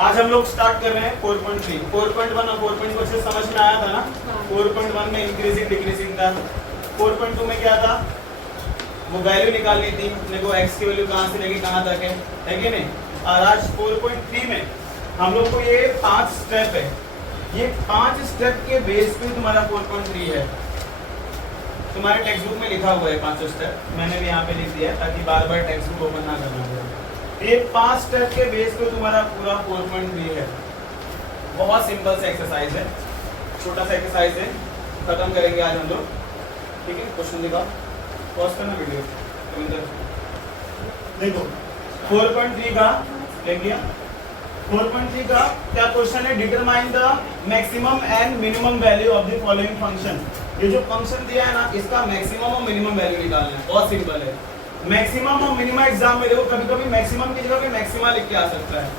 आज हम लोग स्टार्ट कर रहे हैं 4.3। 4.1 और 4.2 को अच्छे समझ में आया था ना? 4.1 में इंक्रीजिंग डिक्रीजिंग था। 4.2 में क्या था? वो वैल्यू निकालनी थी अपने को, x की वैल्यू कहाँ से लेके कहाँ तक है कि नहीं? और आज 4.3 में हम लोग को ये 5 स्टेप है, ये 5 स्टेप के बेस पे तुम्हारा 4.3 है। तुम्हारे टेक्स्ट बुक में लिखा हुआ है 5 स्टेप, मैंने भी यहाँ पे लिख दिया ताकि बार बार टेक्स्ट बुक ओपन ना करना पड़े। ये 5 स्टेप के बेस पे तुम्हारा पूरा 4.3 है। बहुत सिंपल सा एक्सरसाइज है, छोटा सा एक्सरसाइज है, खत्म करेंगे आज हम लोग। ठीक है, क्वेश्चन दिखाओ, पॉज करना वीडियो। देखो 4.3 का लिख दिया। 4.3 का क्या क्वेश्चन है? Determine the maximum and minimum value of the following function. ये जो फंक्शन दिया है ना, इसका मैक्सिमम और मिनिमम वैल्यू निकालना है। बहुत सिंपल है। मैक्सिमम और मिनिमम एग्जाम में देखो कभी कभी मैक्सिमम की जगह पे मैक्सिमा लिख के आ सकता है,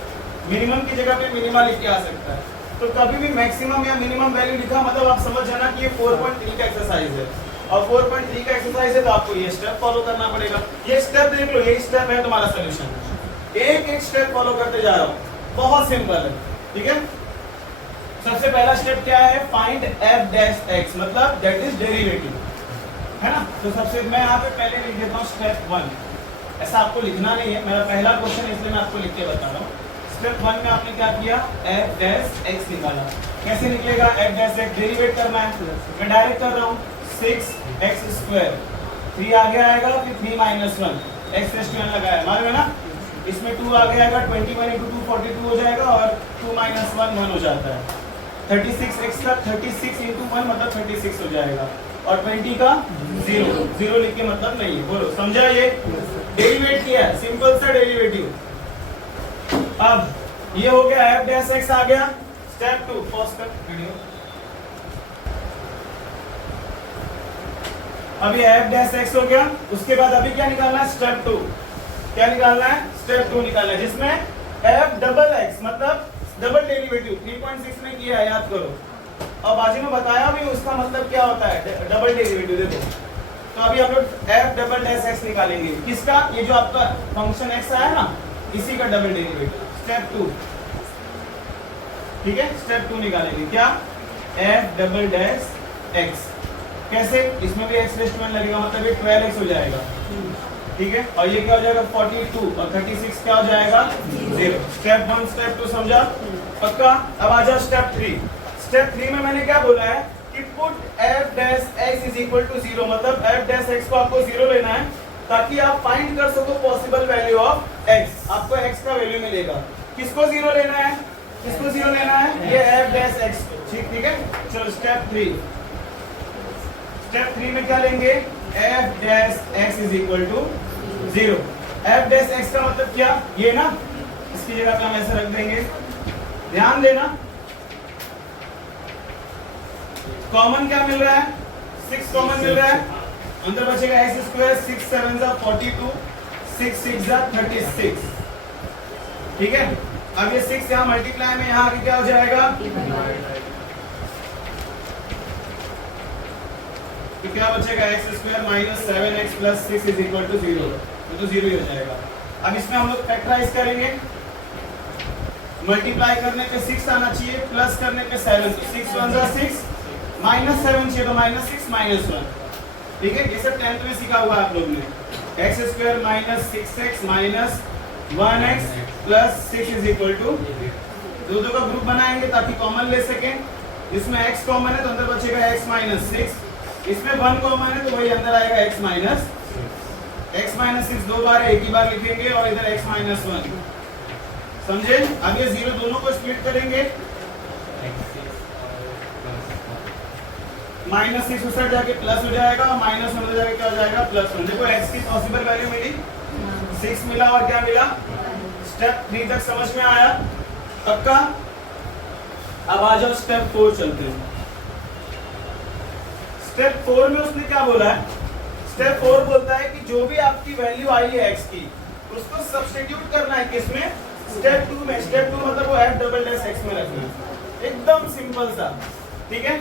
मिनिमम की जगह पे मिनिमा लिख के आ सकता है। तो कभी भी मैक्सिमम या मिनिमम वैल्यू लिखा मतलब आप समझ जाना कि ये 4.3 का एक्सरसाइज है। और 4.3 का एक्सरसाइज है तो आपको ये स्टेप फॉलो करना पड़ेगा। ये स्टेप देख लो, ये स्टेप है तुम्हारा सोल्यूशन। एक एक स्टेप फॉलो करते जा रहा हूँ, बहुत सिंपल है। ठीक है, सबसे पहला स्टेप क्या है? फाइंड f डैश x, मतलब दैट इज डेरिवेटिव, है ना? तो सबसे मैं यहाँ पे पहले लिख देता हूँ स्टेप 1। ऐसा आपको लिखना नहीं है, मेरा पहला क्वेश्चन है इसलिए मैं आपको लिख के बता रहा हूँ। स्टेप 1 में आपने क्या किया? f डैश x निकाला। कैसे निकलेगा f डैश x? डेरिवेट करना है, मैं डायरेक्ट कर रहा हूँ। 6x², 3 आगे आएगा, फिर 3 - 1 x + 1 लगाया, मालूम है ना? इसमें 2 आगे आएगा, 21 × 2 42 हो जाएगा, और 2 - 1 1 हो जाता है। 36x का 36 × 1 मतलब 36 हो जाएगा, और 20 का 0 लिख के मतलब नहीं है। बोलो, समझा? ये डेरिवेट किया है, सिंपल सा डेरिवेटिव। अब ये हो गया, f डैश x आ गया। स्टेप 2, पॉज कर वीडियो। अभी f डैश x हो गया, उसके बाद अभी क्या निकालना है? स्टेप 2। क्या निकालना है? स्टेप 2 निकालना है, जिसमें f डबल x मतलब डबल डेरिवेटिव 3.6 में किया है, याद करो। और बाजू में बताया भी उसका मतलब क्या होता है, डबल डेरिवेटिव। देखो, तो अभी हम लोग f डबल डैश x निकालेंगे। किसका? ये जो आपका फंक्शन x आया ना, इसी का डबल डेरिवेटिव। स्टेप 2, ठीक है, स्टेप 2 निकालेंगे। क्या? f double dash x। कैसे? इसमें भी x + 1 लगेगा, मतलब ये 12x हो जाएगा। ठीक है, और ये क्या हो जाएगा? 42, और 36 क्या हो जाएगा? 0। स्टेप 1 स्टेप 2 समझा? पक्का? अब आ जाओ स्टेप 3। स्टेप 3 में मैंने क्या बोला है कि पुट f डैश x = 0, मतलब f डैश x को आपको 0 लेना है ताकि आप फाइंड कर सको पॉसिबल वैल्यू ऑफ x। आपको x का वैल्यू मिलेगा। किसको 0 लेना है? किसको 0 लेना है? ये f डैश x को। ठीक है, चलो स्टेप 3। स्टेप 3 में क्या लेंगे? f dash x = 0। f dash x का मतलब क्या? ये ना, इसकी जगह पे हम ऐसे रख देंगे। ध्यान देना, कॉमन क्या मिल रहा है? 6 कॉमन मिल रहा है, अंदर बचेगा x²। 6 × 7 = 42, 6 × 6 = 36। ठीक है, अब ये 6 यहाँ मल्टीप्लाई में यहाँ आगे क्या हो जाएगा? तो क्या बचेगा? x² - 7x + 6 = 0। तो 0 ही हो जाएगा। अब इसमें हम लोग फैक्टराइज करेंगे। मल्टीप्लाई करने पे 6 आना चाहिए, प्लस करने पे 7। तो 6 × 1 = 6, -7 चाहिए तो -6 - 1। ठीक है, ये सब 10th में सीखा हुआ आप लोग ने। x² - 6x - 1x + 6 = दो का ग्रुप बनाएंगे ताकि कॉमन ले सकें। इसमें x कॉमन है तो अंदर बचेगा x - 6। इसमें 1 कॉमन है तो वही अंदर आएगा x - 6 दो बार है, एक ही बार लिखेंगे, और इधर x - 1। समझे? अब ये 0 दोनों को स्प्लिट करेंगे, -6 उस साइड जाके प्लस हो जाएगा, और -1 उधर जाके क्या हो जाएगा? +1। देखो x की पॉसिबल वैल्यू मिली, 6 मिला, और क्या मिला? स्टेप 3 तक समझ में आया? पक्का? अब आ जाओ स्टेप 4 चलते हैं। स्टेप 4 में उसने क्या बोला है? स्टेप 4 बोलता है कि जो भी आपकी वैल्यू आई है x की, उसको सब्स्टिट्यूट करना है किसमें? स्टेप 2 में। स्टेप 2 मतलब वो f डबल डैश x में रखना है, एकदम सिंपल सा। ठीक है,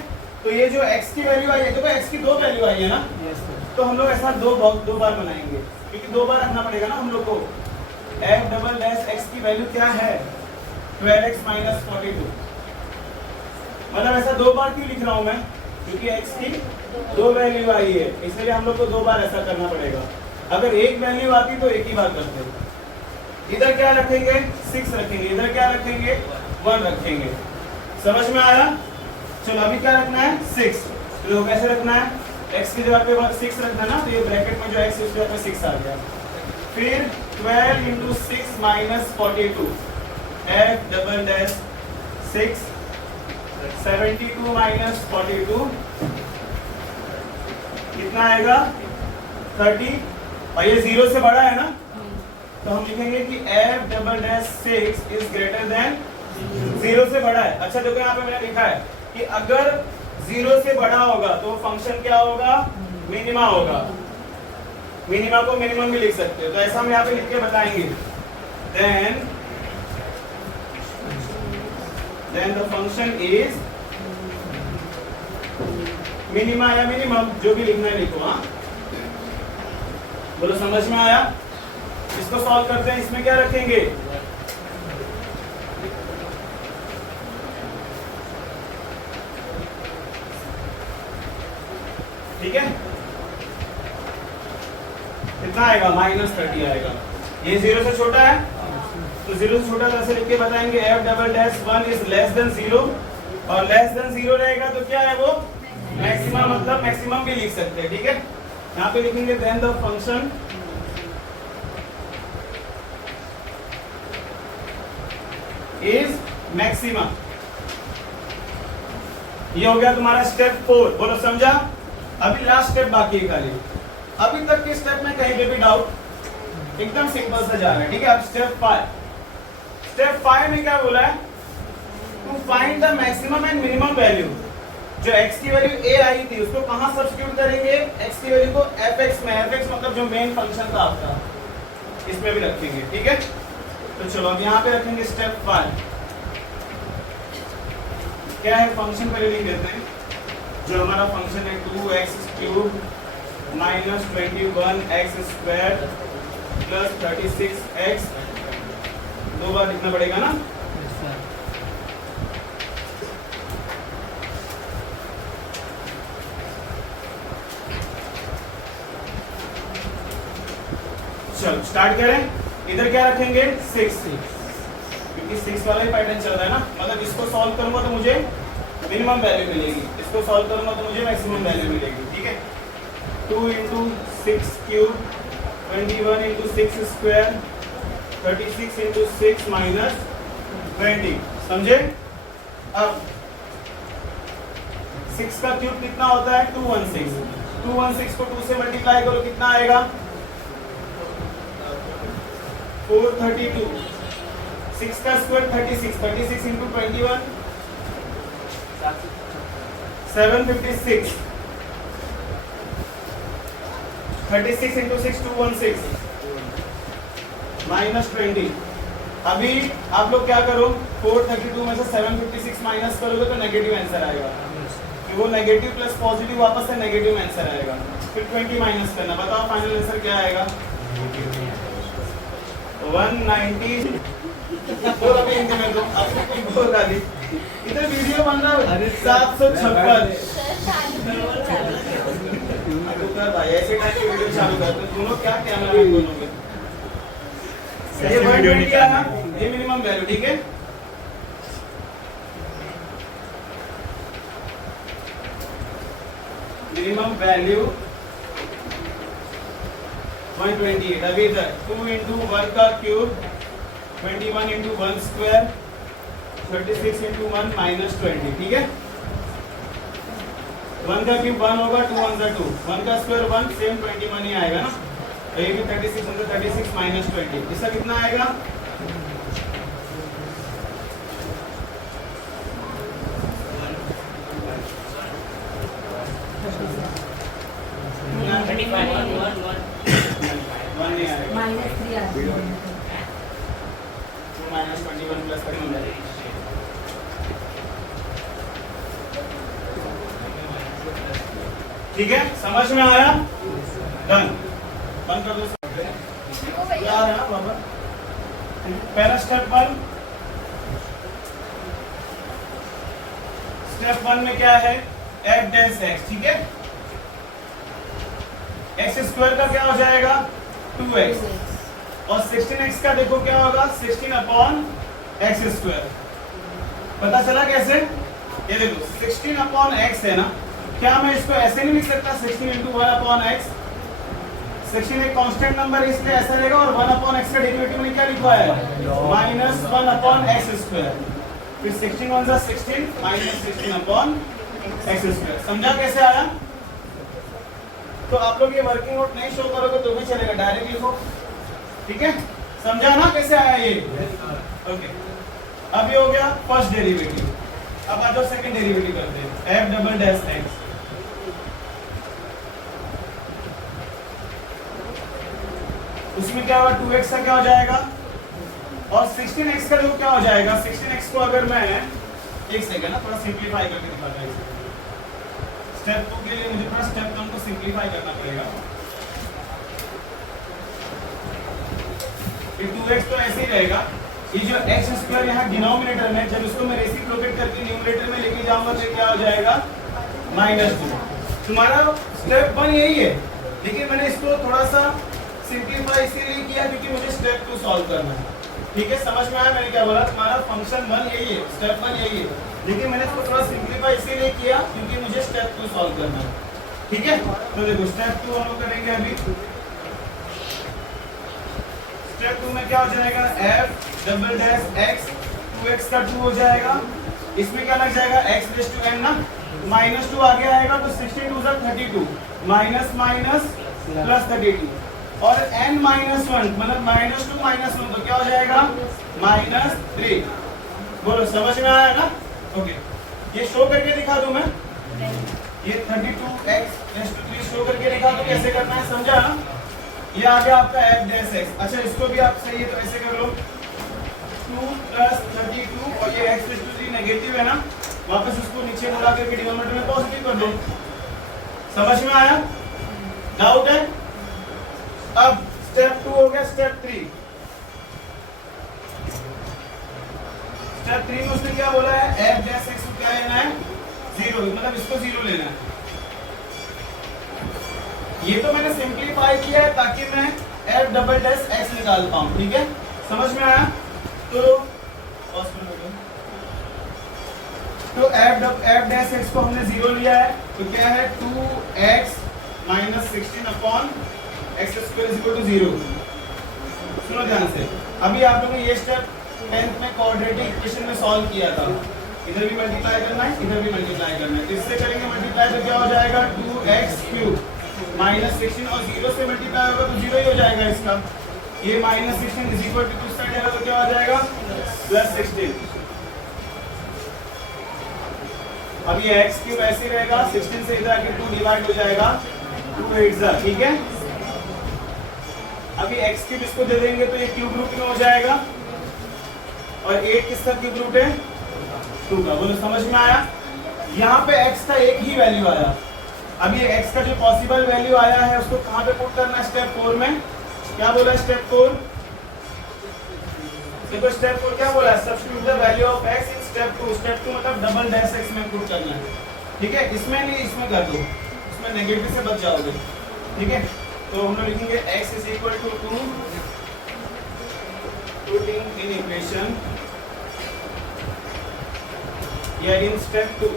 तो ये जो x की वैल्यू आई है, देखो x की 2 वैल्यू आई है ना, तो हम लोग ऐसा दो बार बनाएंगे, क्योंकि 2 बार रखना पड़ेगा ना हम लोग को। f डबल डैश x की वैल्यू क्या है? 12x minus 42। मतलब ऐसा दो बार क्यों लिख रहा हूं मैं, क्योंकि x की दो वैल्यू आई है, इसलिए हम लोग को दो बार ऐसा करना पड़ेगा। अगर एक वैल्यू आती तो एक ही बार करते। इधर क्या रखेंगे 6 रखेंगे, इधर क्या रखेंगे 1 रखेंगे। समझ में आया? चलो अभी क्या रखना है 6। तो कैसे रखना है, x की जगह पे 6 रखना ना, तो ये ब्रैकेट में जो x है उसकी जगह पे 6 आ गया। फिर 12 into 6 minus 42 f double dash 6 72 minus 42 कितना आएगा 30, और ये 0 से बड़ा है ना, तो हम लिखेंगे कि f double dash 6 is greater than 0 से बड़ा है। अच्छा देखो यहाँ पे मैंने लिखा है कि अगर 0 से बड़ा होगा तो फंक्शन क्या होगा, मिनिमा होगा। मिनिमा को मिनिमम भी लिख सकते हो, तो ऐसा हम यहाँ पे लिख के बताएंगे। then the function is minima या मिनिमम, जो भी लिखना है लिखो। हाँ बोलो समझ में आया? इसको सॉल्व करते हैं। इसमें क्या रखेंगे, ठीक है, कितना आएगा -30 आएगा। ये 0 से छोटा है, तो 0 से छोटा ऐसे लिख के बताएंगे f double dash 1 is less than 0, और लेस देन 0 रहेगा तो क्या है वो मैक्सिमम, मतलब मैक्सिमम भी लिख सकते हैं। ठीक है, यहाँ पे लिखेंगे then the function is maximum. ये हो गया तुम्हारा स्टेप 4। बोलो समझा? अभी लास्ट स्टेप बाकी है खाली। अभी तक के स्टेप में कहीं पे भी डाउट, एकदम सिंपल सा जा रहा है। ठीक है, अब स्टेप 5। स्टेप 5 में क्या बोला है, to find the maximum and minimum value. जो x की वैल्यू a आई थी उसको कहां सब्स्टिट्यूट करेंगे, x की वैल्यू को fx में, fx मतलब जो मेन फंक्शन था आपका, इसमें भी रखेंगे। ठीक है, तो चलो अब यहाँ पे रखेंगे स्टेप 5। क्या है फंक्शन, पहले लिख देते हैं। जो हमारा फंक्शन है 2x³ minus 21x² plus 36x, दो बार लिखना पड़ेगा ना। चलो स्टार्ट करें। इधर क्या रखेंगे 6, क्योंकि 6 वाला ही पैटर्न चल रहा है ना। मतलब इसको सॉल्व करूंगा तो मुझे मिनिमम वैल्यू मिलेगी, इसको सॉल्व करूंगा तो मुझे मैक्सिमम वैल्यू मिलेगी। ठीक है, 2 into 6³ 21 into 6² 36 into 6 minus 20। समझे? अब 6 का क्यूब कितना होता है 216। 216 को 2 से मल्टीप्लाई करो, कितना आएगा 432। 6 का स्क्वायर 36, 36 into 21 756। 36 into 6 216 minus 20। अभी आप लोग क्या करो, 432 में से 756 माइनस करोगे तो नेगेटिव आंसर आएगा। वो नेगेटिव प्लस पॉजिटिव वापस से नेगेटिव आंसर आएगा। फिर 20 माइनस करना, बताओ फाइनल आंसर क्या आएगा 190। बोल अभी हिंदी में तो आपको बोल डाली। इधर वीडियो बन रहा है 756। भाई ऐसे टाइप की वीडियो चालू करते हैं दोनों, क्या कैमरा में दोनों में ये वीडियो निकालना, ये मिनिमम वैल्यू। ठीक है, मिनिमम वैल्यू 128। अभी इधर 2 into 1 का cube 21 into 1 square 36 into 1 minus 20। ठीक है, 1 का क्यूब 1 होगा, 2 1 2, 1 का स्क्वायर 1, सेम 21 ही आएगा ना। तो ये भी 36 into 36 minus 20, इसका कितना आएगा 21 प्लस 31। ठीक है, समझ में आया? डन, बंद कर दो। पहला स्टेप 1 स्टेप 1 में क्या है, f डैश x, ठीक है। x स्क्वायर का क्या हो जाएगा 2x, और 16x का देखो क्या होगा 16 अपॉन एक्स स्क्वायर। पता चला कैसे, ये देखो 16 अपॉन एक्स है ना, क्या मैं इसको ऐसे नहीं लिख सकता 16 इंटू 1 अपॉन एक्स। 16 एक कांस्टेंट नंबर है इसलिए ऐसा रहेगा, और 1 अपॉन एक्स का डेरिवेटिव मैंने क्या लिखा है माइनस 1 अपॉन एक्स स्क्वायर। फिर 16 1 जा 16 माइनस 16 अपॉन एक्स स्क्वायर। समझा कैसे आया। तो आप लोग ये वर्किंग आउट नहीं शो करोगे तो भी चलेगा, डायरेक्ट लिखो, ठीक है। समझा ना कैसे आया ये, ओके। अब ये हो गया फर्स्ट डेरिवेटिव। अब आ जाओ सेकंड डेरिवेटिव करते हैं, f डबल डैश x। उसमें क्या होगा 2x का क्या हो जाएगा, और 16x का जो क्या हो जाएगा, 16x को अगर मैं एक सेकंड ना थोड़ा सिंपलीफाई करके दिखाता हूं। स्टेप 2 के लिए मुझे थोड़ा स्टेप 1 को सिंपलीफाई करना पड़ेगा। ये 2x तो ऐसे ही रहेगा, ये जो x स्क्वायर यहाँ डिनोमिनेटर में, जब इसको मैं रेसिप्रोकेट करके न्यूमरेटर में लेके जाऊंगा तो क्या हो जाएगा -2। तुम्हारा स्टेप 1 यही है, लेकिन मैंने इसको थोड़ा सा सिंपलीफाई इसीलिए किया क्योंकि मुझे स्टेप 2 सॉल्व करना है, ठीक है। समझ में आया मैंने क्या बोला, तुम्हारा फंक्शन 1 यही है, स्टेप 1 यही है, लेकिन मैंने इसको थोड़ा सिंपलीफाई इसीलिए किया क्योंकि मुझे स्टेप 2 सॉल्व करना है, ठीक है। तो देखो स्टेप 2 हम लोग करेंगे अभी। स्टेप 2 में क्या हो जाएगा, f double dash x, 2x का 2 हो जाएगा, इसमें क्या लग जाएगा x रेज़ टू n ना, -2 आगे आएगा तो 16 2 32, माइनस माइनस प्लस 32, और n -1 मतलब -2 -1 तो क्या हो जाएगा -3। बोलो समझ में आया ना, ओके। ये शो करके दिखा दूं मैं, ये 32x रेज़ टू 3 शो करके दिखा दूं कैसे करना है, समझा ना। ये आ गया आपका f डैश x। अच्छा इसको भी आप सही है तो ऐसे कर लो 2 + 32, और ये x रेज़ टू 3 नेगेटिव है ना, वापस उसको नीचे बुला करके डिनोमिनेटर में पॉजिटिव कर दो। समझ में आया, डाउट है। अब स्टेप 2 हो गया। स्टेप 3, स्टेप 3 में उसने क्या बोला है, f डैश x को क्या लेना है 0, मतलब इसको 0 लेना है। ये तो मैंने सिंपलीफाई किया है ताकि मैं f डबल डैश x निकाल पाऊं, ठीक है। समझ में आया। तो f डैश x को हमने 0 लिया है तो क्या है 2x - 16 upon x square is equal to 0। सुनो ध्यान से, अभी आप लोगों ने ये स्टेप 10th में क्वाड्रेटिक इक्वेशन में सॉल्व किया था, इधर भी मल्टीप्लाई करना है, इधर भी मल्टीप्लाई करना है। तो इससे करेंगे मल्टीप्लाई तो क्या हो जाएगा 2x³ -16, और 0 से मल्टीप्लाई होगा तो 0 ही हो जाएगा इसका। ये -16 इज इक्वल टू साइड है तो क्या हो जाएगा +16। अब ये x³ ऐसे ही रहेगा, 16 से इधर आके 2 डिवाइड हो जाएगा, 2 8 जा, ठीक है। अभी x³ इसको दे देंगे तो ये क्यूब रूट में हो जाएगा, और 8 किसका क्यूब रूट है 2 का। बोलो समझ में आया। यहाँ पे x का एक ही वैल्यू आया। अब ये x का जो पॉसिबल वैल्यू आया है उसको कहाँ पे पुट करना है, स्टेप 4 में। क्या बोला स्टेप 4, देखो स्टेप 4 क्या बोला है, substitute the value of x in step 2। Step 2 मतलब डबल डैश x में पुट करना है, ठीक है। इसमें नहीं, इसमें कर दो, इसमें नेगेटिव से बच जाओगे, ठीक है। तो हम लोग लिखेंगे x is equal to 2 putting in equation या इन स्टेप 2।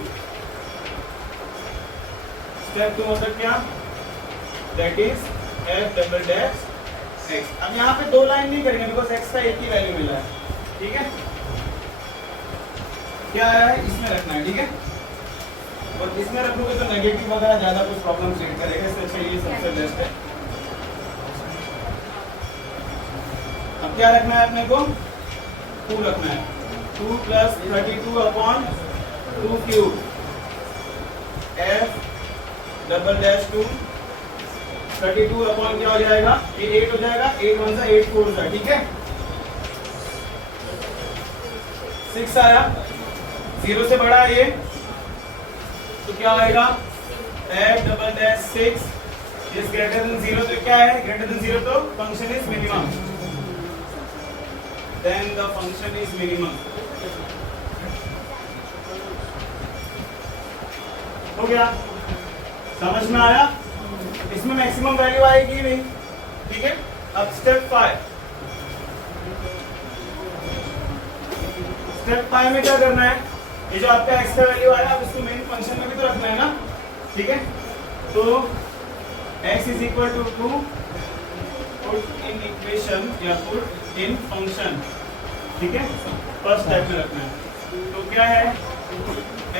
स्टेप 2 मतलब क्या, that is f double dash x। अब यहाँ पे 2 लाइन नहीं करेंगे बिकॉज x का एक ही वैल्यू मिला है, ठीक है। क्या है इसमें रखना है, ठीक है। और इसमें रखोगे तो नेगेटिव वगैरह ज्यादा कुछ प्रॉब्लम क्रिएट करेगा, इससे अच्छा ये सबसे बेस्ट है। अब क्या रखना है अपने को, 2 रखना है, 2 + 32 upon 2³ f double dash 2 32 upon क्या हो जाएगा, ये 8 हो जाएगा, 8 1 8 4 जा, ठीक है। 6 आया, 0 से बड़ा है ये तो क्या आएगा f double dash 6 is greater than 0। तो क्या है ग्रेटर देन 0, तो function is minimum, then the function is minimum. हो गया, समझ में आया? इसमें मैक्सिमम वैल्यू आएगी ही नहीं, ठीक है। अब स्टेप 5, स्टेप 5 में क्या करना है, ये जो आपका एक्स का वैल्यू आया अब इसको मेन फंक्शन में भी तो रखना है ना, ठीक है। तो x is equal to 2 put in equation या पुट इन फंक्शन, ठीक है, फर्स्ट टाइप में रखना है। तो क्या है,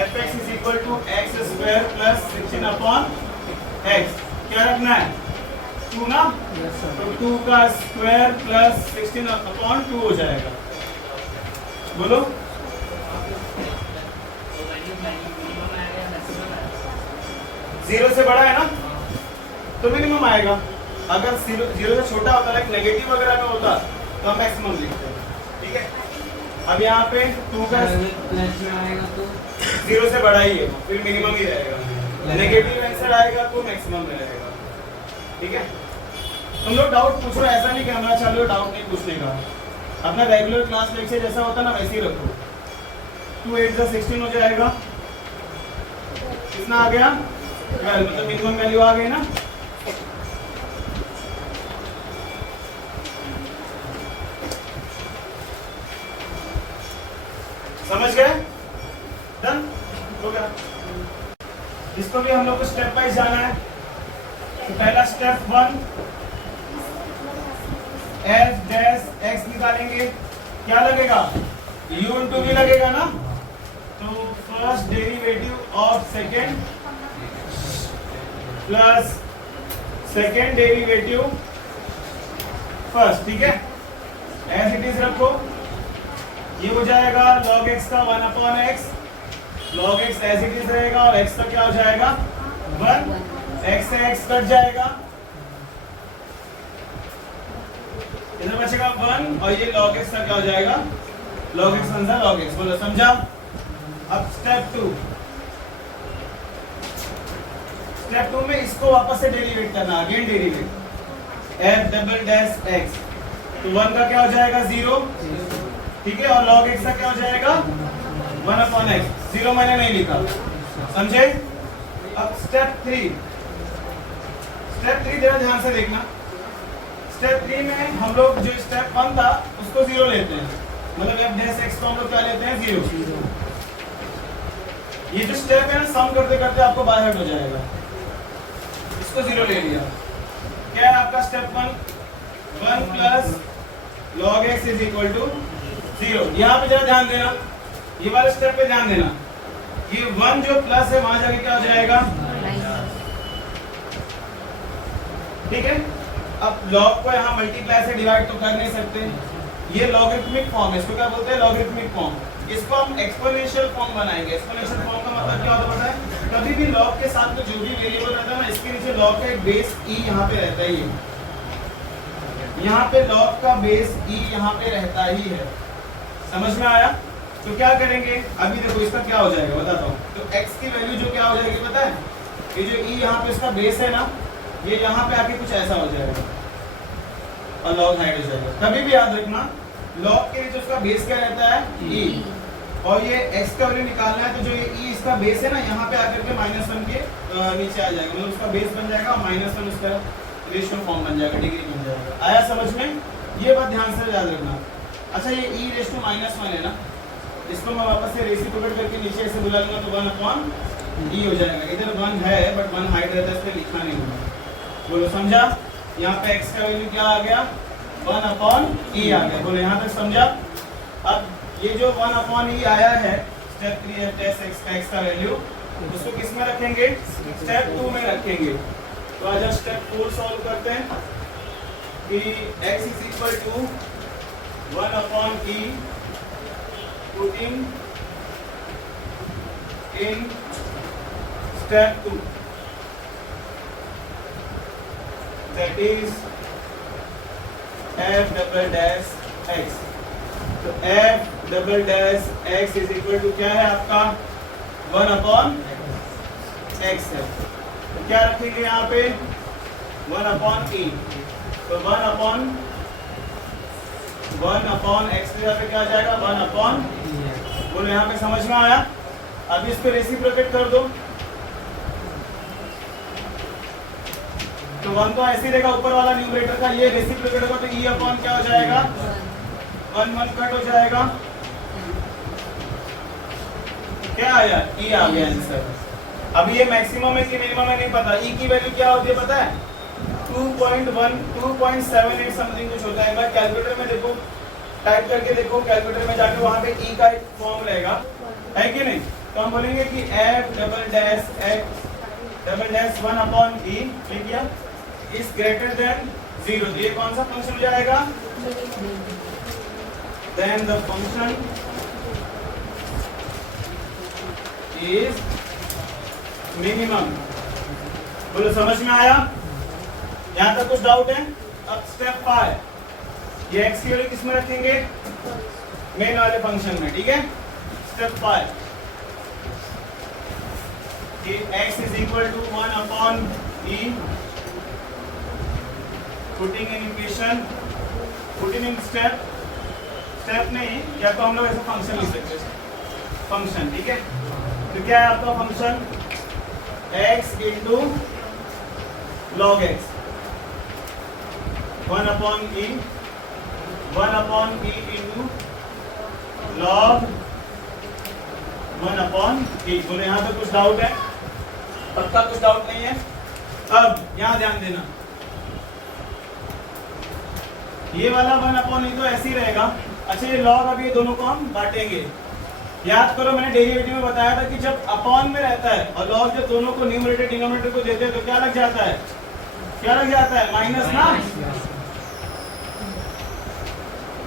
fx is equal to x square plus 16 upon x, क्या रखना है 2 ना, तो 2 का स्क्वायर प्लस 16 अपॉन 2 हो जाएगा। बोलो, जीरो से बड़ा है ना तो मिनिमम आएगा, अगर जीरो से छोटा होता लाइक नेगेटिव वगैरह में होता तो हम मैक्सिमम लिखते हैं, ठीक है। अब यहाँ पे 2 का प्लस में आएगा तो जीरो से बड़ा ही है, फिर मिनिमम ही रहेगा, नेगेटिव आंसर आएगा तो मैक्सिमम में रहेगा, ठीक है। तुम लोग डाउट पूछो, ऐसा नहीं कैमरा चालू डाउट नहीं पूछने का, अपना रेगुलर क्लास लेक्चर जैसा होता ना वैसे ही रखो। 2 8 जा 16 हो जाएगा, कितना आ गया 12, मतलब मिनिमम वैल्यू आ गई ना। समझ गए, डन हो गया। इसको भी हम लोग को स्टेप वाइज जाना है। तो पहला स्टेप 1 f डैश x निकालेंगे, क्या लगेगा u इंटू v लगेगा ना, तो first derivative of second plus second derivative first, ठीक है, एज इट इज रखो। ये हो जाएगा log x का 1 upon x, log x as it is रहेगा और x का क्या हो जाएगा 1, x से x कट जाएगा, इधर बचेगा 1 और ये log x का क्या हो जाएगा log x बन जाएगा log x। बोलो समझा। अब स्टेप 2, स्टेप 2 में इसको वापस से डेरिवेट करना, again derivative f double dash x, तो 1 का क्या हो जाएगा 0, ठीक है, और log x का क्या हो जाएगा 1 अपॉन x, 0 मैंने नहीं लिखा, समझे। अब स्टेप 3, स्टेप 3 जरा ध्यान से देखना। स्टेप 3 में हम लोग जो स्टेप 1 था उसको 0 लेते हैं, मतलब f डैश x को हम लोग क्या लेते हैं 0। ये जो स्टेप है ना सम करते करते आपको बाय हार्ट हो जाएगा, इसको 0 ले लिया। क्या है आपका step 1 plus log x is equal to 0। यहाँ पे जरा ध्यान देना, ये वाले स्टेप पे ध्यान देना, ये 1 जो प्लस है वहां जाके क्या हो जाएगा, ठीक है। अब log को यहाँ मल्टीप्लाई से डिवाइड तो कर नहीं सकते, ये लॉगरिथमिक फॉर्म है, इसको क्या बोलते हैं लॉगरिथमिक फॉर्म। इसको हम एक्सपोनेंशियल फॉर्म बनाएंगे। एक्सपोनेंशियल फॉर्म का मतलब क्या होता है, कभी भी log के साथ में जो भी वेरिएबल रहता है ना, इसके नीचे log का एक बेस e यहाँ पे रहता ही है, यहाँ पे log का बेस e यहाँ पे रहता ही है, समझ में आया। तो क्या करेंगे, अभी देखो इसका क्या हो जाएगा बताता हूँ। तो x की वैल्यू जो क्या हो जाएगी पता है, ये जो e यहाँ पे इसका बेस है ना, ये यहाँ पे आके कुछ ऐसा हो जाएगा और log हाइड हो जाएगा। कभी भी याद रखना log के नीचे उसका बेस क्या रहता है e, और ये x का वैल्यू निकालना है, तो जो ये e इसका बेस है ना, यहाँ पे आकर के -1 के नीचे आ जाएगा, मतलब उसका बेस बन जाएगा और -1 उसका रेशियो फॉर्म बन जाएगा, डिग्री बन जाएगा। आया समझ में, ये बात ध्यान से याद रखना। अच्छा ये e रेशियो -1 है ना, इसको मैं वापस से रेसिप्रोकेट करके नीचे ऐसे बुला लूंगा तो 1 अपॉन e हो जाएगा। इधर 1 है बट 1 हाइड रहता है, इसलिए लिखा नहीं होगा। बोलो समझा, यहाँ पे x का वैल्यू क्या आ गया 1 अपॉन e आ गया। बोलो यहाँ तक समझा। अब ये जो 1 अपॉन e आया है स्टेप 3 है टेस्ट x का वैल्यू, उसको किस में रखेंगे, स्टेप 2 में रखेंगे। तो आज हम स्टेप 4 सॉल्व करते हैं कि x is equal to 1 upon e putting in step 2, that is f double dash x। तो f double dash x is equal to क्या है आपका 1 अपॉन x है। तो क्या रखेंगे यहाँ पे 1 अपॉन e, तो 1 अपॉन x के यहाँ पे क्या आ जाएगा 1 अपॉन। बोलो यहाँ पे समझ में आया। अब इसको रेसिप्रोकेट कर दो, तो 1 तो ऐसे ही रहेगा ऊपर वाला न्यूमरेटर का, ये रेसिप्रोकेट होगा तो e अपॉन क्या हो जाएगा 1 1 कट हो जाएगा, क्या आया e आ गया आंसर। अभी ये मैक्सिमम है कि मिनिमम है नहीं पता, e की वैल्यू क्या होती है पता है 2.1 2.78 समथिंग कुछ होता है। एक बार कैलकुलेटर में देखो, टाइप करके देखो कैलकुलेटर में जाके, वहां पे e का एक फॉर्म रहेगा, है कि नहीं। तो हम बोलेंगे कि f double dash 1 upon e ठीक है इज ग्रेटर देन 0। तो ये कौन सा फंक्शन हो जाएगा, then the function is minimum. बोलो समझ में आया, यहां तक कुछ डाउट है। अब स्टेप 5, ये x की वैल्यू किस में रखेंगे, मेन वाले फंक्शन में, ठीक है। स्टेप 5 कि x is equal to 1 upon e, putting in equation, putting in step नहीं, या तो हम लोग ऐसा फंक्शन लिख सकते हैं, फंक्शन, ठीक है। तो क्या है आपका function, x into log x 1 upon e into log 1 upon e। बोले यहाँ पे कुछ डाउट है, पक्का कुछ डाउट नहीं है। अब यहाँ ध्यान देना, ये वाला 1 अपॉन e तो ऐसे ही रहेगा। अच्छा ये log, अब ये दोनों को हम बांटेंगे। याद करो मैंने डेरिवेटिव में बताया था कि जब अपॉन में रहता है और log जब दोनों को न्यूमरेटर डिनोमिनेटर को देते हैं तो क्या लग जाता है, क्या लग जाता है, माइनस ना।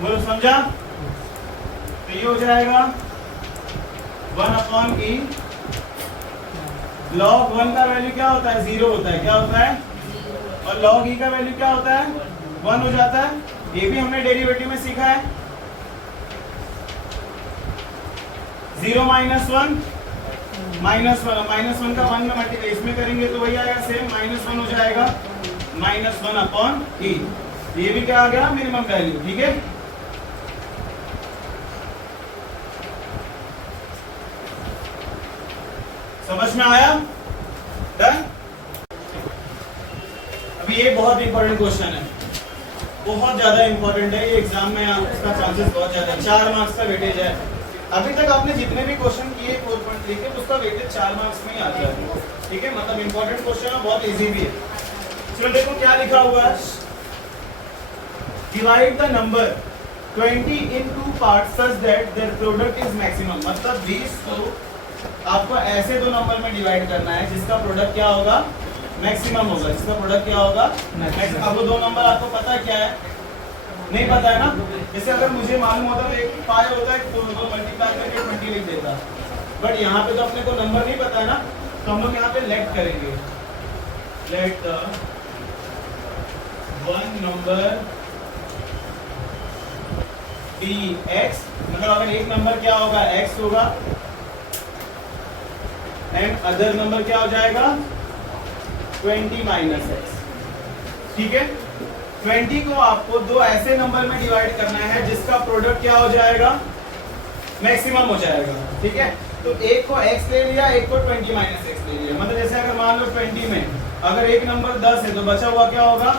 बोलो समझा, तो ये हो जाएगा 1 अपॉन e, log 1 का वैल्यू क्या होता है 0 होता है, क्या होता है, और log e का वैल्यू क्या होता है 1 हो जाता है। ये भी हमने डेरिवेटिव में सीखा है। 0 माइनस 1 का 1 में मल्टीप्लाई इसमें करेंगे तो वही आएगा सेम, -1 हो जाएगा -1 अपॉन e। ये भी क्या आ गया, मिनिमम वैल्यू, ठीक है। समझ में आया, डन। अभी ये बहुत इंपॉर्टेंट क्वेश्चन है, बहुत ज्यादा इंपॉर्टेंट है ये, एग्जाम में इसका चांसेस बहुत ज्यादा है, 4 मार्क्स का वेटेज है। अभी तक आपने जितने भी क्वेश्चन किए 4.3 के, उसका वेटेज 4 मार्क्स में ही आता है, ठीक है। मतलब इंपॉर्टेंट क्वेश्चन है, बहुत इजी भी है। चलो देखो क्या लिखा हुआ है, divide the number 20 in 2 parts such that their product is maximum. मतलब 20 को आपको ऐसे दो नंबर में डिवाइड करना है जिसका प्रोडक्ट क्या होगा, मैक्सिमम होगा, जिसका प्रोडक्ट क्या होगा मैक्सिमम। अब वो दो नंबर आपको पता क्या है, नहीं पता है ना। जैसे अगर मुझे मालूम होता है एक 5 होता है तो मल्टीप्लाई करके 20 लिख देता, बट यहाँ पे तो अपने को नंबर नहीं पता है ना, तो हम लोग यहाँ पे लेट करेंगे, let the one number be x। मतलब अगर एक नंबर क्या होगा x होगा एंड अदर नंबर क्या हो जाएगा 20 माइनस x, ठीक है। 20 को आपको दो ऐसे नंबर में डिवाइड करना है जिसका प्रोडक्ट क्या हो जाएगा, मैक्सिमम हो जाएगा, ठीक है। तो एक को x ले लिया, एक को 20 माइनस x ले लिया। मतलब जैसे अगर मान लो 20 में अगर एक नंबर 10 है तो बचा हुआ क्या होगा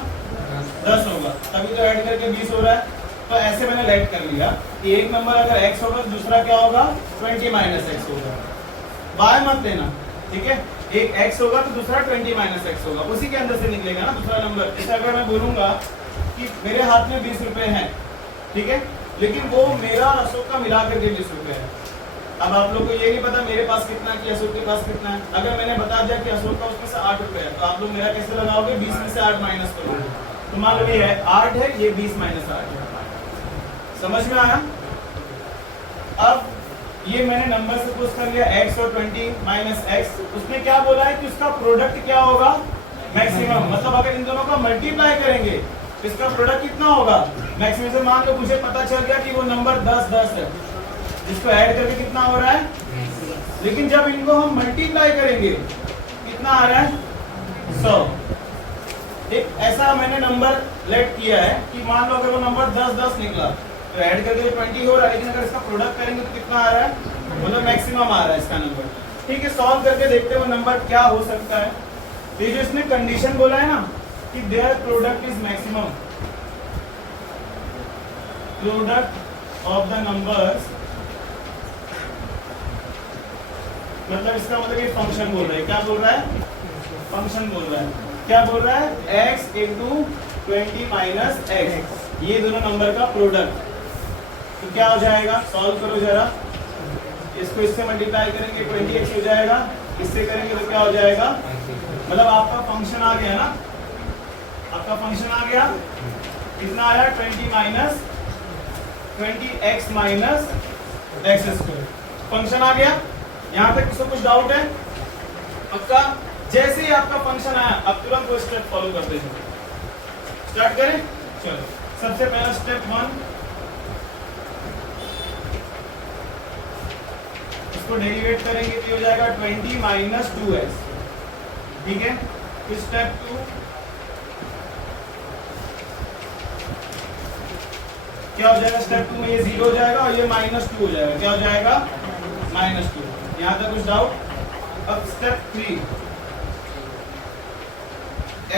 10 होगा, तभी तो ऐड करके 20 हो रहा है। तो ऐसे मैंने लेट कर लिया कि एक नंबर अगर x होगा तो दूसरा क्या होगा 20 माइनस x होगा। बाय मत देना, ठीक है। एक x होगा तो दूसरा 20 माइनस x होगा, उसी के अंदर से निकलेगा ना दूसरा नंबर। जैसे अगर मैं बोलूंगा कि मेरे हाथ में 20 रुपए हैं, ठीक है, लेकिन वो मेरा और अशोक का मिला करके 20 रुपए है। अब आप लोग को ये नहीं पता मेरे पास कितना है कि अशोक के पास कितना है। अगर मैंने बता दिया कि अशोक का उसमें से 8 रुपए है तो आप लोग मेरा कैसे लगाओगे, 20 में से 8 माइनस करोगे। तो मान लो ये है 8 है, ये 20 माइनस 8 है। समझ में आया। अब ये मैंने नंबर से पुश कर लिया x और 20 माइनस x। उसने क्या बोला है कि उसका प्रोडक्ट क्या होगा, मैक्सिमम। मतलब अगर इन दोनों का मल्टीप्लाई करेंगे तो इसका प्रोडक्ट कितना होगा, मैक्सिमम। से मान लो मुझे पता चल गया कि वो नंबर 10 10 है, जिसको ऐड करके कितना हो रहा है, लेकिन जब इनको हम मल्टीप्लाई करेंगे कितना आ रहा है 100। एक ऐसा मैंने नंबर लेट किया है कि मान लो अगर वो नंबर 10 10 निकला तो ऐड करके 20 हो रहा है, लेकिन अगर इसका प्रोडक्ट करेंगे तो कितना आ रहा है, मतलब मैक्सिमम आ रहा है इसका नंबर। ठीक है, सॉल्व करके देखते हैं वो नंबर क्या हो सकता है। तो ये जो इसने कंडीशन बोला है ना कि their product is maximum, product of the numbers, मतलब इसका मतलब ये फंक्शन बोल रहा है, क्या बोल रहा है, फंक्शन बोल रहा है, क्या बोल रहा है, x इंटू 20 माइनस एक्स, ये दोनों नंबर का प्रोडक्ट। तो क्या हो जाएगा, सॉल्व करो जरा, इसको इससे मल्टीप्लाई करेंगे 20x हो जाएगा, इससे करेंगे तो क्या हो जाएगा, मतलब आपका फंक्शन आ गया ना, आपका फंक्शन आ गया, कितना आया 20 minus 20x minus x square, function आ गया। यहाँ तक किसी कुछ डाउट है? आपका जैसे ही आपका फंक्शन आया अब तुरंत वो स्टेप फॉलो करते हैं, स्टार्ट करें। चलो सबसे पहला स्टेप 1, इसको डेरिवेट करेंगे तो हो जाएगा 20 माइनस 2x, ठीक है। फिर स्टेप 2, क्या हो जाएगा, स्टेप 2 में ये 0 हो जाएगा और ये -2 हो जाएगा, क्या हो जाएगा, -2। यहाँ तक कुछ डाउट? अब स्टेप 3,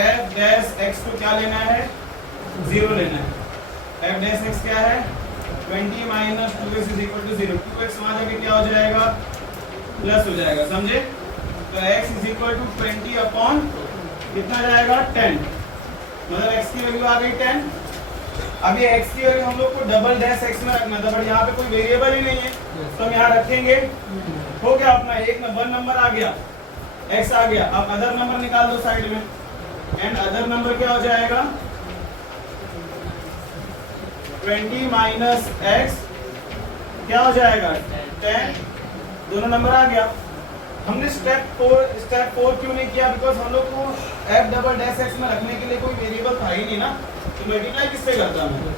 f डैश x को क्या लेना है, 0 लेना है। f डैश x क्या है, 20 minus 2x is equal to 0, 2x वहां जाके क्या हो जाएगा, प्लस हो जाएगा, समझे। तो x is equal to 20 upon कितना जाएगा, 10, मतलब x की वैल्यू आ गई 10। अब ये x की वैल्यू हम लोग को डबल डैश x में रखना था, बट यहाँ पे कोई वेरिएबल ही नहीं है, तो हम यहाँ रखेंगे, हो गया अपना एक नंबर नंबर आ गया, x आ गया। अब अदर नंबर निकाल दो साइड में, एंड अदर नंबर क्या हो जाएगा, 20 माइनस x क्या हो जाएगा, 10, दोनों नंबर आ गया। हमने स्टेप 4 क्यों नहीं किया, बिकॉज हम लोग को f डबल डैश x में रखने के लिए कोई वेरिएबल था ही नहीं ना, तो मल्टीप्लाई किससे करता मैं,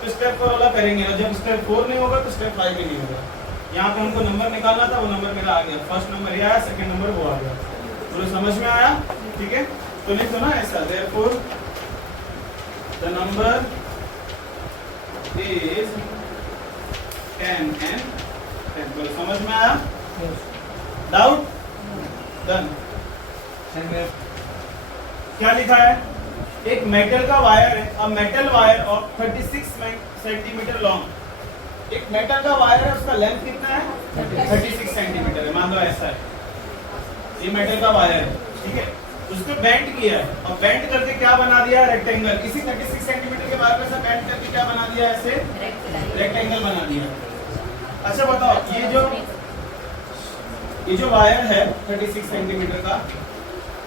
तो स्टेप 4 वाला करेंगे, और जब स्टेप 4 नहीं होगा तो स्टेप 5 भी नहीं होगा। यहाँ पे हमको नंबर निकालना था, वो नंबर मेरा आ गया, फर्स्ट नंबर ये आया, सेकंड नंबर वो आ गया, तो समझ में आया, ठीक है। तो लिख दो ना ऐसा, therefore the number is 10 and 10, बोलो समझ में आया, डाउट, डन। क्या लिखा है, एक मेटल का वायर है, a metal wire of 36 centimetre long, एक मेटल का वायर है, उसका लेंथ कितना है, 36 सेंटीमीटर है, मान लो ऐसा है, ये मेटल का वायर है, ठीक है। उसको बेंड किया है, और बेंड करके क्या बना दिया, रेक्टेंगल। इसी 36 सेंटीमीटर के वायर से बेंड करके क्या बना दिया, ऐसे रेक्टेंगल बना दिया। अच्छा बताओ, ये जो वायर है 36 सेंटीमीटर का,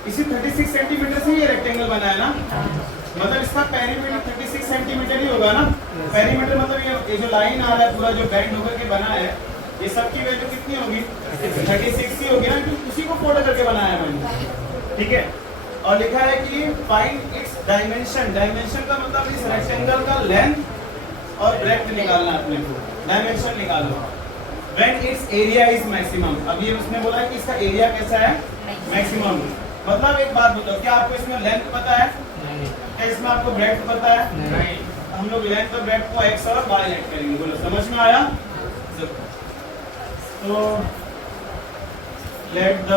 इसी 36 सेंटीमीटर से ये रेक्टेंगल बना है ना, मतलब इसका पेरीमीटर 36 सेंटीमीटर ही होगा ना। पेरीमीटर मतलब ये जो लाइन आ रहा है पूरा, जो बेंड होकर के बना है, ये सब की वैल्यू कितनी होगी, 36 ही होगी ना, क्योंकि उसी को फोल्ड करके बनाया है मैंने, ठीक है। और लिखा है कि फाइंड इट्स डायमेंशन, डायमेंशन का मतलब इस रेक्टेंगल का लेंथ और ब्रेड्थ निकालना है अपने को, डायमेंशन निकालो। When it's area is maximum, अब ये उसने बोला है कि इसका एरिया कैसा है, मैक्सिमम। मतलब एक बात बताओ, क्या आपको इसमें लेंथ पता है, क्या इसमें आपको ब्रेड्थ पता है, नहीं। हम लोग लेंथ और ब्रेड्थ को x और y ऐड करेंगे, बोलो समझ में आया। तो let the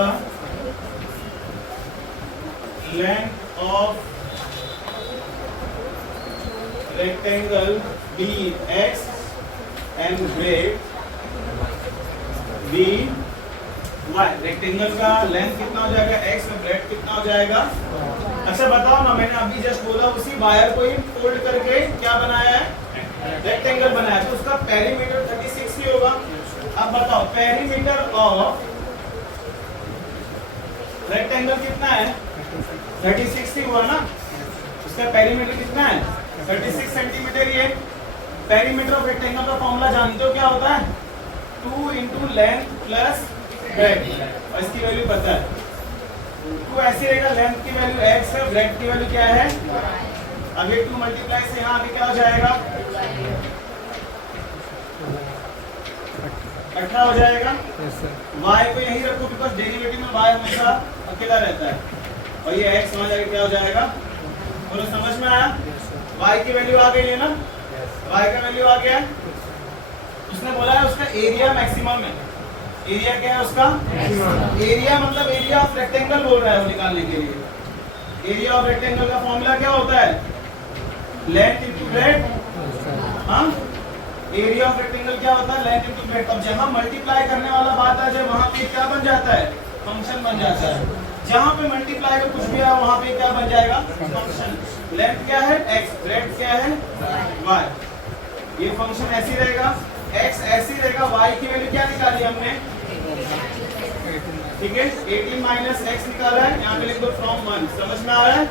length of rectangle be x and breadth be y। Rectangle का लेंथ कितना हो जाएगा, x और ब्रेड्थ कितना हो जाएगा। अच्छा बताओ ना, मैंने अभी जस्ट बोला उसी वायर को ही फोल्ड करके क्या बनाया है, रेक्टेंगल बनाया, तो उसका पेरीमीटर 36 ही होगा। अब बताओ पेरीमीटर ऑफ रेक्टेंगल कितना है, 36 ही हुआ ना, उसका पेरीमीटर कितना है, 36 सेंटीमीटर। ये पेरीमीटर ऑफ रेक्टेंगल का फॉर्मूला जानते हो क्या होता है, 2 इंटू लेंथ प्लस ब्रेड्थ, और इसकी वैल्यू पता है। 2 ऐसे रहेगा, लेंथ की वैल्यू x है, ब्रेड्थ की वैल्यू क्या है, अब ये 2 मल्टीप्लाई से यहाँ आगे क्या हो जाएगा, 18 हो जाएगा। y को यही रखो, बिकॉज डेरिवेटिव में y हमेशा अकेला रहता है, और ये x वहां जाके क्या हो जाएगा, बोलो समझ में आया। y की वैल्यू आ गई है ना, y का वैल्यू आ गया है। उसने बोला है उसका एरिया मैक्सिमम है, एरिया क्या है उसका, एरिया मतलब एरिया ऑफ रेक्टेंगल बोल रहा है वो निकालने के लिए, एरिया ऑफ रेक्टेंगल का फॉर्मूला क्या होता है? Length into breadth. हाँ, एरिया ऑफ रेक्टेंगल क्या होता है? Length into breadth. अब जहां मल्टीप्लाई करने वाला बात आ जाए वहां पे क्या बन जाता है? फंक्शन बन जाता है। जहां पे मल्टीप्लाई का कुछ भी आया वहां पे क्या बन जाएगा? फंक्शन। लेंथ क्या है? x, ब्रेड्थ क्या है? y। ये फंक्शन ऐसी रहेगा, x ऐसी रहेगा, y की वैल्यू क्या निकाली हमने? ठीक है, 18 माइनस एक्स निकाला है, यहाँ पे लिख दो फ्रॉम 1। समझ में आ रहा है?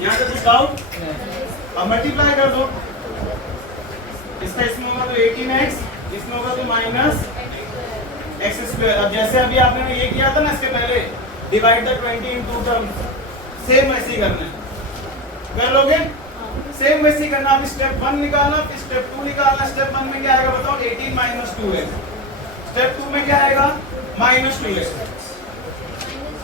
यहाँ से कुछ डाउट? अब मल्टीप्लाई कर दो, इसका इसमें होगा तो 18x, इसमें होगा तो माइनस एक्स स्क्वायर। अब जैसे अभी आपने ये किया था ना इसके पहले, divide the 20 in two terms, same वैसे ही करना है। कर लोगे? सेम वैसे ही करना। अभी स्टेप 1 निकालना, फिर स्टेप 2 निकालना। स्टेप 1 में क्या आएगा बताओ? 18 माइनस 2x। स्टेप 2 में क्या आएगा? माइनस 2x,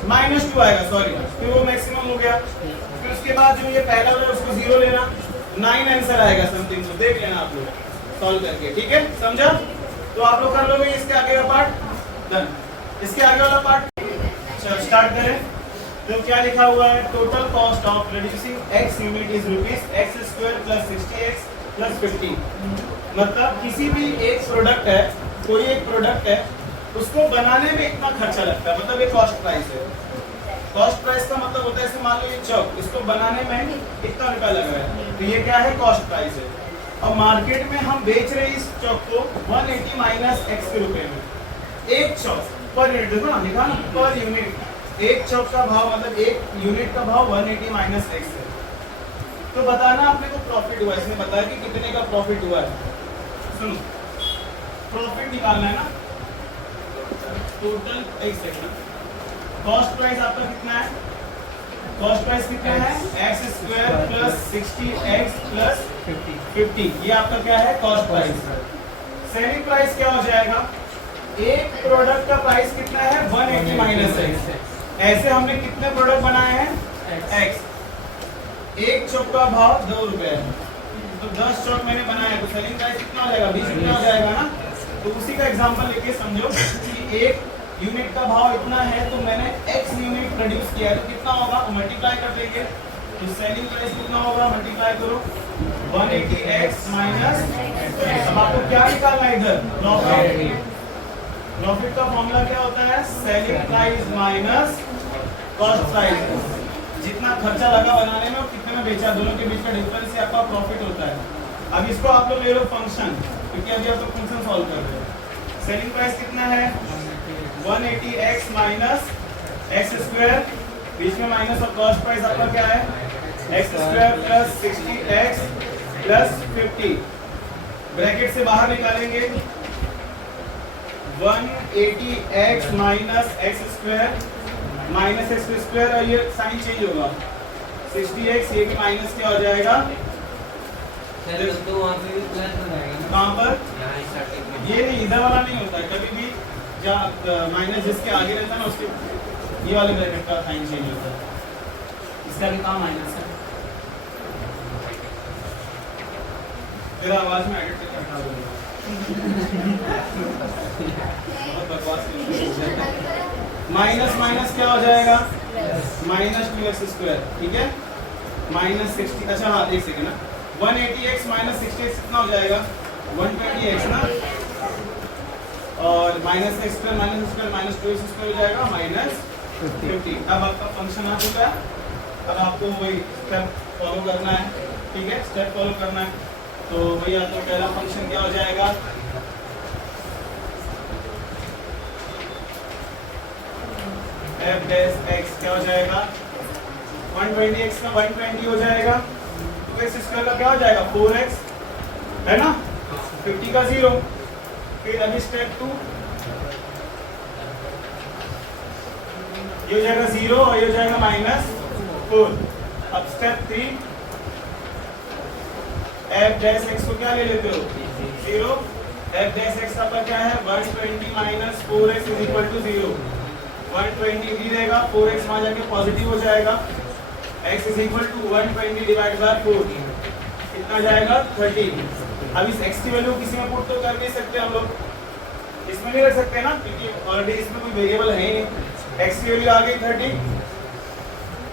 माइनस 2 आएगा, सॉरी, फिर वो मैक्सिमम हो गया। फिर उसके बाद जो ये पहला वाला उसको 0 लेना, 9 आंसर आएगा समथिंग। तो देख लेना आप लोग सॉल्व करके, ठीक है? समझा? तो आप लोग कर लोगे इसके आगे का पार्ट। डन। इसके आगे वाला पार्ट चलो स्टार्ट करें। तो क्या लिखा हुआ है? Total cost of reducing x unit is ₹x² + 60x + 50। मतलब किसी भी एक प्रोडक्ट है, कोई एक प्रोडक्ट है, उसको बनाने में इतना खर्चा लगता है, मतलब ये कॉस्ट प्राइस है। कॉस्ट प्राइस का मतलब होता है, जैसे मान लो ये चौक, इसको बनाने में इतना रुपया लग रहा है, तो ये क्या है? कॉस्ट प्राइस है। और मार्केट में हम बेच रहे हैं इस चौक को 180 माइनस x के रुपए में। एक चौक पर यूनिट, देखो ना लिखा ना, पर यूनिट। एक चौक का भाव मतलब एक यूनिट का भाव 180 माइनस x है। तो बताना आपने को प्रॉफिट हुआ, इसने बताया कि कितने का प्रॉफिट हुआ है। सुनो, प्रॉफिट निकालना है ना, टोटल, एक सेकंड, कॉस्ट प्राइस आपका कितना है? कॉस्ट प्राइस कितना है? x² + 60x + 50। ये आपका क्या है? Cost price. सेलिंग प्राइस क्या हो जाएगा? एक प्रोडक्ट का प्राइस कितना है? 180 माइनस x। ऐसे हमने कितने प्रोडक्ट बनाए हैं? x। एक चौक का भाव 2 रुपए है, तो 10 चौक मैंने बनाया, तो सेलिंग प्राइस कितना हो जाएगा? 20 रुपया हो जाएगा ना। तो उसी का एग्जांपल लेके समझो कि एक यूनिट का भाव इतना है, तो मैंने x यूनिट प्रोड्यूस किया है, तो कितना होगा? मल्टीप्लाई कर देंगे, तो सेलिंग प्राइस कितना होगा? मल्टीप्लाई करो 180x माइनस। अब आपको क्या निकालना है इधर? प्रॉफिट। प्रॉफिट का फॉर्मूला क्या होता है? Selling price minus cost price. जितना खर्चा लगा बनाने में और कितने में बेचा, दोनों के बीच का डिफरेंस ही आपका प्रॉफिट होता है। अब इसको आप लोग ले लो फंक्शन, क्योंकि अभी आप लोग फंक्शन सॉल्व कर रहे हो। सेलिंग प्राइस कितना है? 180x माइनस x², बीच में माइनस, और कॉस्ट प्राइस आपका क्या है? x² + 60x + 50। ब्रैकेट से बाहर निकालेंगे 180x minus x² minus x², और ये साइन चेंज होगा 60x, ये भी माइनस क्या हो जाएगा? तो वहाँ पे भी प्लस हो जाएगा ना? कहाँ पर? यहाँ स्टार्टिंग में। ये नहीं, इधर वाला नहीं होता है कभी भी, जहाँ माइनस जिसके आगे रहता है ना, उसके ये वाले ब्रैकेट का साइन चेंज होता है। इसका भी काम माइनस है। तेरा आवाज में एडिट करके हटा दूंगा। बहुत बकवास। माइनस माइनस क्या हो जाएगा? माइनस 2x², ठीक है? माइनस 60, अच्छा हाँ एक सेकेंड ना, 180x माइनस 60x कितना हो जाएगा? 120x ना, और माइनस x² माइनस 2x² हो जाएगा माइनस 50। अब आपका फंक्शन आ चुका है। अब आपको वही स्टेप फॉलो करना है, ठीक है? स्टेप फॉलो करना है। तो भैया तो पहला फंक्शन क्या हो जाएगा? f डैश x क्या हो जाएगा? 120x का 120 हो जाएगा, 2x² का क्या हो जाएगा? 4x, है ना? 50 का 0। फिर अभी स्टेप 2, ये हो जाएगा 0 और ये हो जाएगा -4। अब स्टेप 3, f डैश x को क्या ले लेते हो? 0। f डैश x आपका क्या है? 120 minus 4x is equal to 0। 120 भी रहेगा, 4x वहां जाके पॉजिटिव हो जाएगा, x is equal to 120 divide by 4, कितना जाएगा? 30। अब इस x की वैल्यू किसी में पुट तो कर नहीं सकते हम लोग, इसमें नहीं रख सकते ना, क्योंकि ऑलरेडी इसमें कोई वेरिएबल है ही नहीं। x की वैल्यू आ गई 30,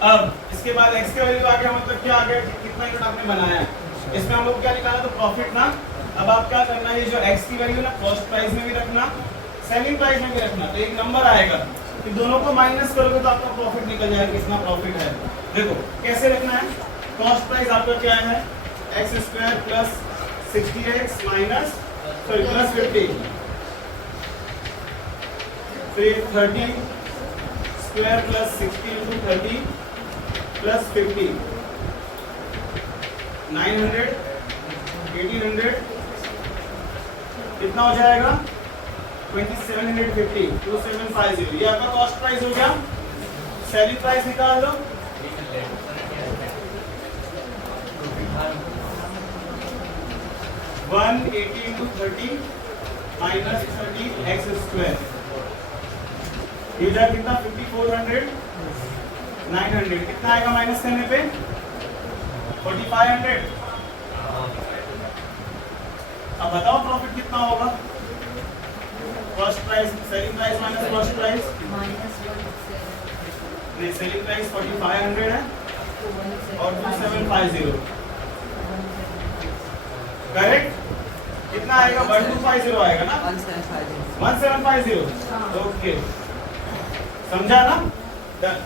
अब इसके बाद x की वैल्यू आ गया, मतलब क्या आ गया, कितना यूनिट आपने बनाया है, इसमें हम लोग क्या निकाला, तो प्रॉफिट ना। अब आप क्या करना है, ये जो x की वैल्यू ना कॉस्ट प्राइस में भी रखना, सेलिंग प्राइस में भी रखना, तो एक नंबर आएगा, कि दोनों को माइनस करोगे तो आपका प्रॉफिट निकल जाएगा, कितना प्रॉफिट है। देखो कैसे रखना है, कॉस्ट प्राइस आपका क्या है, x square plus 60x minus plus 50, फिर 30 स्क्वायर प्लस 60 इंटू 30 प्लस 50, 900 1800 कितना हो जाएगा, 2750 2750, ये आपका कॉस्ट प्राइस हो गया। सेलिंग प्राइस निकाल लो, one 80 into 30 minus 30 x square, ये जाए कितना 5400 900, कितना आएगा माइनस करने पे 4500। अब बताओ प्रॉफिट कितना होगा, cost price selling price minus cost price, नहीं सेलिंग प्राइस 4500 है और 2750, करेक्ट, कितना आएगा 1250 आएगा ना, 1750, ओके, समझा ना, डन।